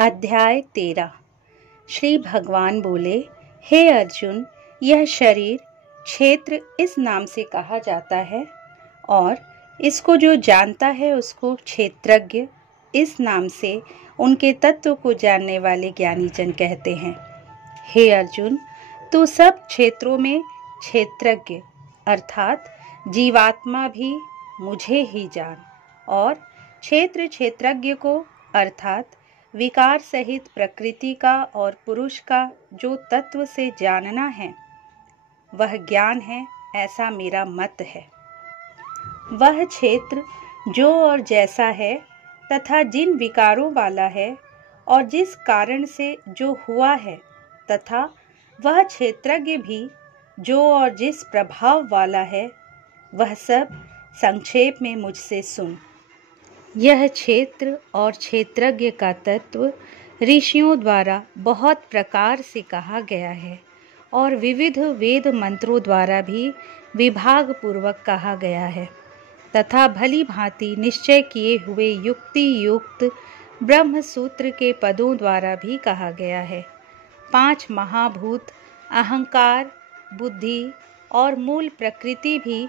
अध्याय 13। श्री भगवान बोले, हे अर्जुन, यह शरीर क्षेत्र इस नाम से कहा जाता है और इसको जो जानता है उसको क्षेत्रज्ञ इस नाम से उनके तत्व को जानने वाले ज्ञानी जन कहते हैं। हे अर्जुन, तू सब क्षेत्रों में क्षेत्रज्ञ अर्थात जीवात्मा भी मुझे ही जान और क्षेत्र क्षेत्रज्ञ को अर्थात विकार सहित प्रकृति का और पुरुष का जो तत्व से जानना है वह ज्ञान है, ऐसा मेरा मत है। वह क्षेत्र जो और जैसा है तथा जिन विकारों वाला है और जिस कारण से जो हुआ है तथा वह क्षेत्रज्ञ भी जो और जिस प्रभाव वाला है, वह सब संक्षेप में मुझसे सुन। यह क्षेत्र और क्षेत्रज्ञ का तत्व ऋषियों द्वारा बहुत प्रकार से कहा गया है और विविध वेद मंत्रों द्वारा भी विभाग पूर्वक कहा गया है तथा भली भांति निश्चय किए हुए युक्ति युक्त ब्रह्म सूत्र के पदों द्वारा भी कहा गया है। 5 महाभूत, अहंकार, बुद्धि और मूल प्रकृति भी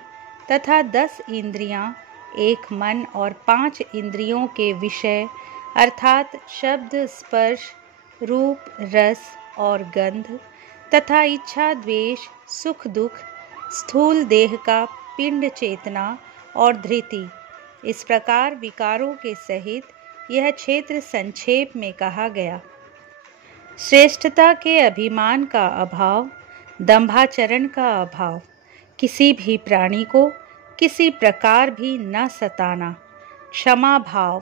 तथा 10 इंद्रियां, 1 मन और 5 इंद्रियों के विषय अर्थात शब्द, स्पर्श, रूप, रस और गंध तथा इच्छा, द्वेष, सुख, दुख, स्थूल देह का पिंड, चेतना और धृति, इस प्रकार विकारों के सहित यह क्षेत्र संक्षेप में कहा गया। श्रेष्ठता के अभिमान का अभाव, दंभाचरण का अभाव, किसी भी प्राणी को किसी प्रकार भी न सताना, क्षमा भाव,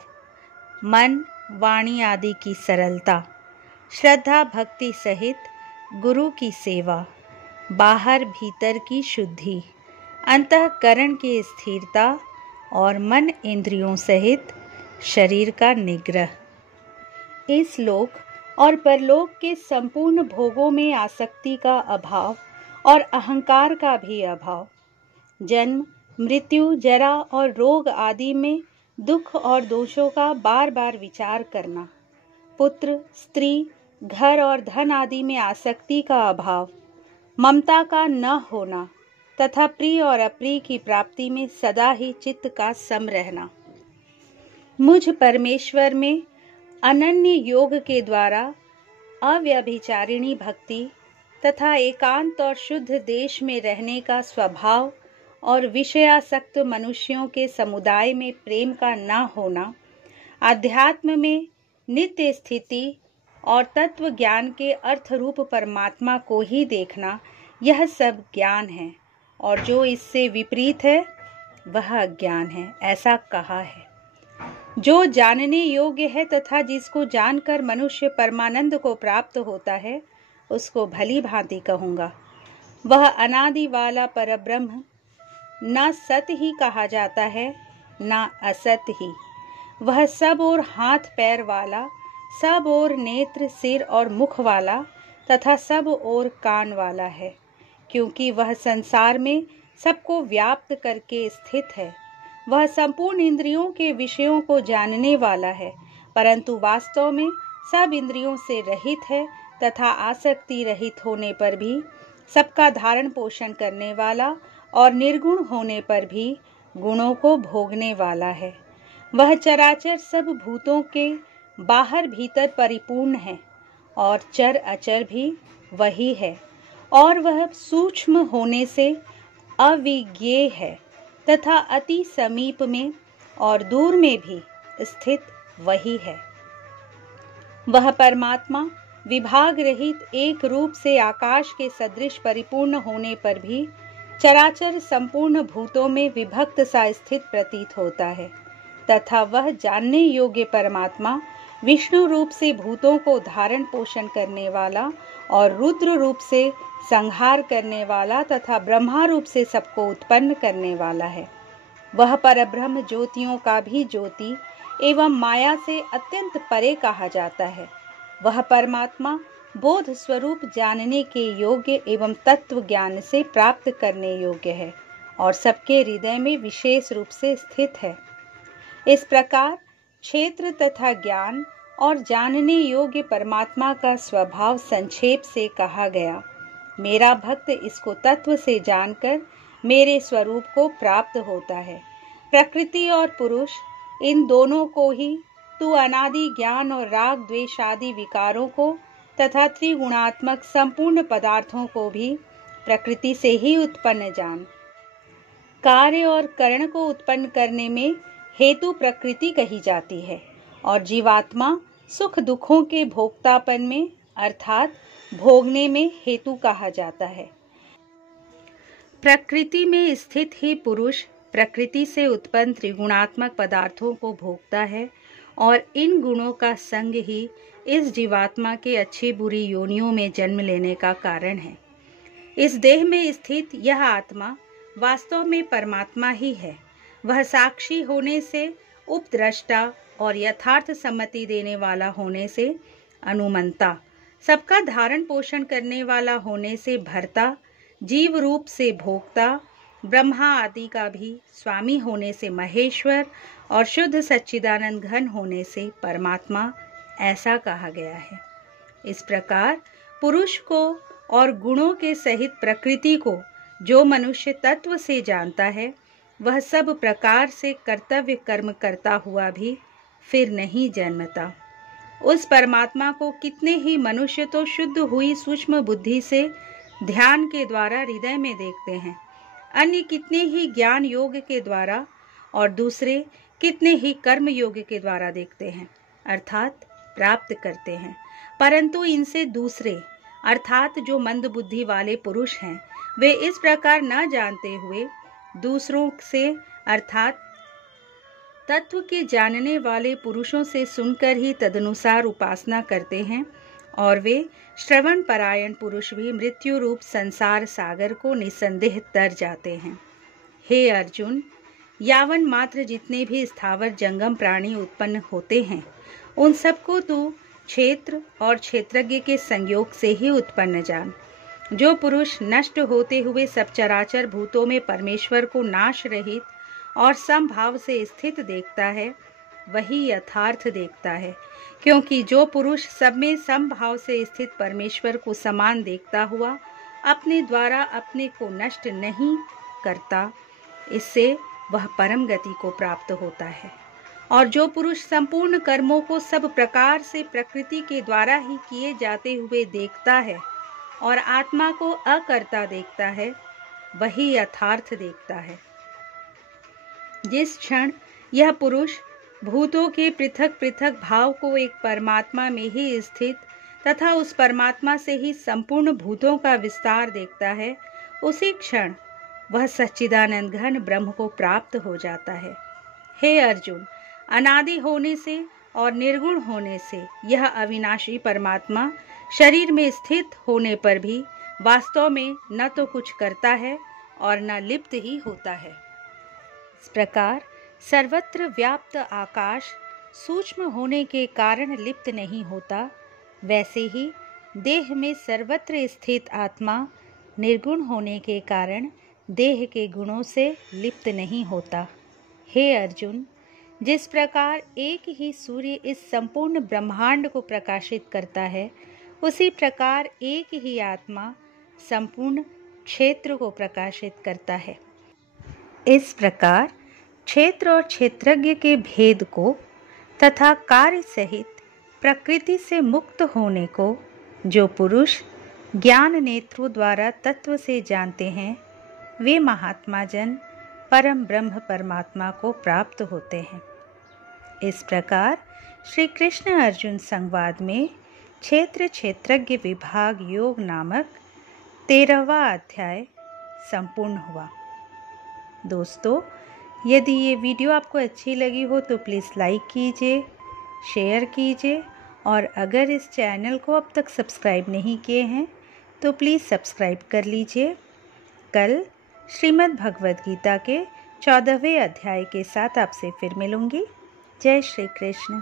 मन वाणी आदि की सरलता, श्रद्धा भक्ति सहित गुरु की सेवा, बाहर भीतर की शुद्धि, अंतःकरण की स्थिरता और मन इंद्रियों सहित शरीर का निग्रह, इस लोक और परलोक के संपूर्ण भोगों में आसक्ति का अभाव और अहंकार का भी अभाव, जन्म, मृत्यु, जरा और रोग आदि में दुख और दोषों का बार बार विचार करना, पुत्र, स्त्री, घर और धन आदि में आसक्ति का अभाव, ममता का न होना तथा प्रिय और अप्रिय की प्राप्ति में सदा ही चित्त का सम रहना, मुझ परमेश्वर में अनन्य योग के द्वारा अव्यभिचारिणी भक्ति तथा एकांत और शुद्ध देश में रहने का स्वभाव और विषयासक्त मनुष्यों के समुदाय में प्रेम का न होना, अध्यात्म में नित्य स्थिति और तत्व ज्ञान के अर्थ रूप परमात्मा को ही देखना, यह सब ज्ञान है और जो इससे विपरीत है वह अज्ञान है, ऐसा कहा है। जो जानने योग्य है तथा जिसको जानकर मनुष्य परमानंद को प्राप्त होता है उसको भली भांति कहूँगा। वह अनादि वाला परब्रह्म न सत ही कहा जाता है न असत ही। वह सब और हाथ पैर वाला, सब और नेत्र, सिर और मुख वाला तथा सब और कान वाला है, क्योंकि वह संसार में सबको व्याप्त करके स्थित है। वह संपूर्ण इंद्रियों के विषयों को जानने वाला है, परंतु वास्तव में सब इंद्रियों से रहित है तथा आसक्ति रहित होने पर भी सबका धारण पोषण करने वाला और निर्गुण होने पर भी गुणों को भोगने वाला है। वह चराचर सब भूतों के बाहर भीतर परिपूर्ण है और चर अचर भी वही है और वह सूक्ष्म होने से अविज्ञेय है तथा अति समीप में और दूर में भी स्थित वही है। वह परमात्मा विभाग रहित एक रूप से आकाश के सदृश परिपूर्ण होने पर भी चराचर संपूर्ण भूतों में विभक्त सा स्थित प्रतीत होता है तथा वह जानने योग्य परमात्मा विष्णु रूप से भूतों को धारण पोषण करने वाला और रुद्र रूप से संहार करने वाला तथा ब्रह्मा रूप से सबको उत्पन्न करने वाला है। वह परब्रह्म ज्योतियों का भी ज्योति एवं माया से अत्यंत परे कहा जाता है। वह परमात्मा बोध स्वरूप जानने के योग्य एवं तत्व ज्ञान से प्राप्त करने योग्य है और सबके हृदय में विशेष रूप से स्थित है। इस प्रकार क्षेत्र तथा ज्ञान और जानने योग्य परमात्मा का स्वभाव संक्षेप से कहा गया। मेरा भक्त इसको तत्व से जानकर मेरे स्वरूप को प्राप्त होता है। प्रकृति और पुरुष, इन दोनों को ही तू अनादि ज्ञान और राग द्वेष आदि विकारों को तथा त्रिगुणात्मक संपूर्ण पदार्थों को भी प्रकृति से ही उत्पन्न जान। कार्य और करण को उत्पन्न करने में हेतु प्रकृति कही जाती है और जीवात्मा सुख दुखों के भोक्तापन में अर्थात भोगने में हेतु कहा जाता है। प्रकृति में स्थित ही पुरुष प्रकृति से उत्पन्न त्रिगुणात्मक पदार्थों को भोगता है और इन गुणों का संग ही इस जीवात्मा के अच्छी बुरी योनियों में जन्म लेने का कारण है। इस देह में स्थित यह आत्मा वास्तव में परमात्मा ही है। वह साक्षी होने से उपद्रष्टा और यथार्थ सम्मति देने वाला होने से अनुमंता, सबका धारण पोषण करने वाला होने से भर्ता, जीव रूप से भोक्ता, ब्रह्मा आदि का भी स्वामी होने से महेश्वर और शुद्ध सच्चिदानंद घन होने से परमात्मा ऐसा कहा गया है। इस प्रकार पुरुष को और गुणों के सहित प्रकृति को जो मनुष्य तत्व से जानता है, वह सब प्रकार से कर्तव्य कर्म करता हुआ भी फिर नहीं जन्मता। उस परमात्मा को कितने ही मनुष्य तो शुद्ध हुई सूक्ष्म बुद्धि से ध्यान के द्वारा हृदय में देखते हैं, अन्य कितने ही ज्ञान योग के द्वारा और दूसरे कितने ही कर्म योग के द्वारा देखते हैं अर्थात प्राप्त करते हैं। परंतु इनसे दूसरे अर्थात जो मंद बुद्धि वाले पुरुष हैं, वे इस प्रकार न जानते हुए दूसरों से अर्थात तत्व के जानने वाले पुरुषों से सुनकर ही तदनुसार उपासना करते हैं और वे श्रवण परायण पुरुष भी मृत्यु रूप संसार सागर को निसंदेह तर जाते हैं। हे अर्जुन, यावन मात्र जितने भी स्थावर जंगम प्राणी उत्पन्न होते हैं, उन सबको तू क्षेत्र और क्षेत्रज्ञ के संयोग से ही उत्पन्न जान। जो पुरुष नष्ट होते हुए सब चराचर भूतों में परमेश्वर को नाश रहित और समभाव से स्थित देखता है, वही यथार्थ देखता है। क्योंकि जो पुरुष सब में समभाव से स्थित परमेश्वर को समान देखता हुआ अपने द्वारा अपने को नष्ट नहीं करता, इससे वह परम गति को प्राप्त होता है। और जो पुरुष संपूर्ण कर्मों को सब प्रकार से प्रकृति के द्वारा ही किए जाते हुए देखता है और आत्मा को अकर्ता देखता है, वही यथार्थ देखता है। जिस क्षण यह पुरुष भूतों के पृथक पृथक भाव को एक परमात्मा में ही स्थित तथा उस परमात्मा से ही संपूर्ण भूतों का विस्तार देखता है, उसी क्षण वह सच्चिदानंद घन ब्रह्म को प्राप्त हो जाता है। हे अर्जुन, अनादि होने से और निर्गुण होने से यह अविनाशी परमात्मा शरीर में स्थित होने पर भी वास्तव में न तो कुछ करता है और न लिप्त ही होता है। इस प्रकार सर्वत्र व्याप्त आकाश सूक्ष्म होने के कारण लिप्त नहीं होता, वैसे ही देह में सर्वत्र स्थित आत्मा निर्गुण होने के कारण देह के गुणों से लिप्त नहीं होता। हे अर्जुन, जिस प्रकार एक ही सूर्य इस संपूर्ण ब्रह्मांड को प्रकाशित करता है, उसी प्रकार एक ही आत्मा संपूर्ण क्षेत्र को प्रकाशित करता है। इस प्रकार क्षेत्र और क्षेत्रज्ञ के भेद को तथा कार्य सहित प्रकृति से मुक्त होने को जो पुरुष ज्ञान नेत्रों द्वारा तत्व से जानते हैं, वे महात्मा जन परम ब्रह्म परमात्मा को प्राप्त होते हैं। इस प्रकार श्री कृष्ण अर्जुन संवाद में क्षेत्र क्षेत्रज्ञ विभाग योग नामक 13वां अध्याय संपूर्ण हुआ। दोस्तों, यदि ये वीडियो आपको अच्छी लगी हो तो प्लीज़ लाइक कीजिए, शेयर कीजिए और अगर इस चैनल को अब तक सब्सक्राइब नहीं किए हैं तो प्लीज़ सब्सक्राइब कर लीजिए। कल श्रीमद् भगवद गीता के 14वें अध्याय के साथ आपसे फिर मिलूंगी। जय श्री कृष्ण।